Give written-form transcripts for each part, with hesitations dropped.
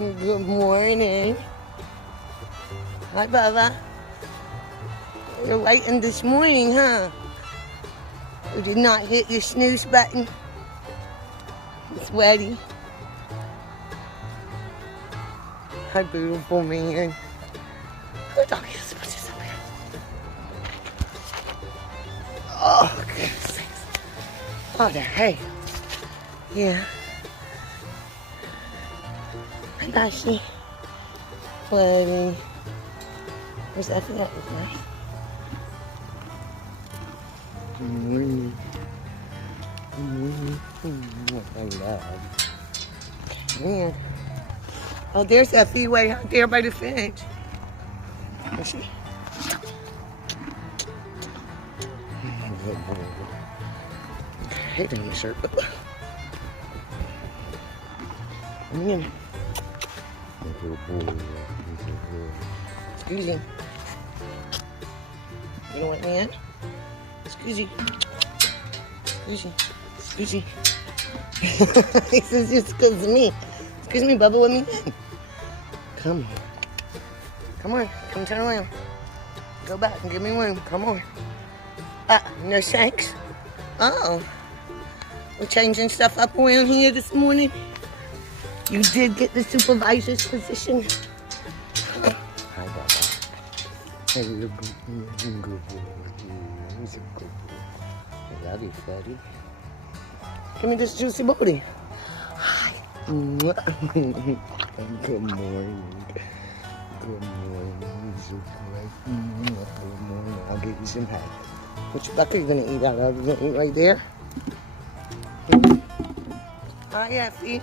Good morning. Hi, Bubba. You're waiting this morning, huh? You did not hit your snooze button. It's sweaty. Hi, beautiful man. Good dog. Yes, put this up here. Oh, goodness sakes. Oh, there. Hey. Yeah. I got you. Buddy. Where's Effie at? It's nice. Good morning. Good morning. I love. Come here. Oh, there's Effie way out there by the fence. Is she? Good boy. Hey, down your shirt. Come in. Excuse me. You don't want me in? Excuse me. Excuse me. Excuse me. He says, excuse me. Excuse me, Bubba, let me in. Come on. Come on. Come turn around. Go back and give me one. Come on. No thanks. Oh. We're changing stuff up around here this morning. You did get the supervisor's position. Hi, Bubba. Hey, you're good boy. He's a good boy. I love you, Freddie. Give me this juicy booty. Hi. Good morning. Good morning. Good morning. I'll get you some hay. Which bucket are you going to eat out of? You going to eat right there? Hi, Effie.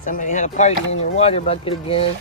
Somebody had a party in your water bucket again.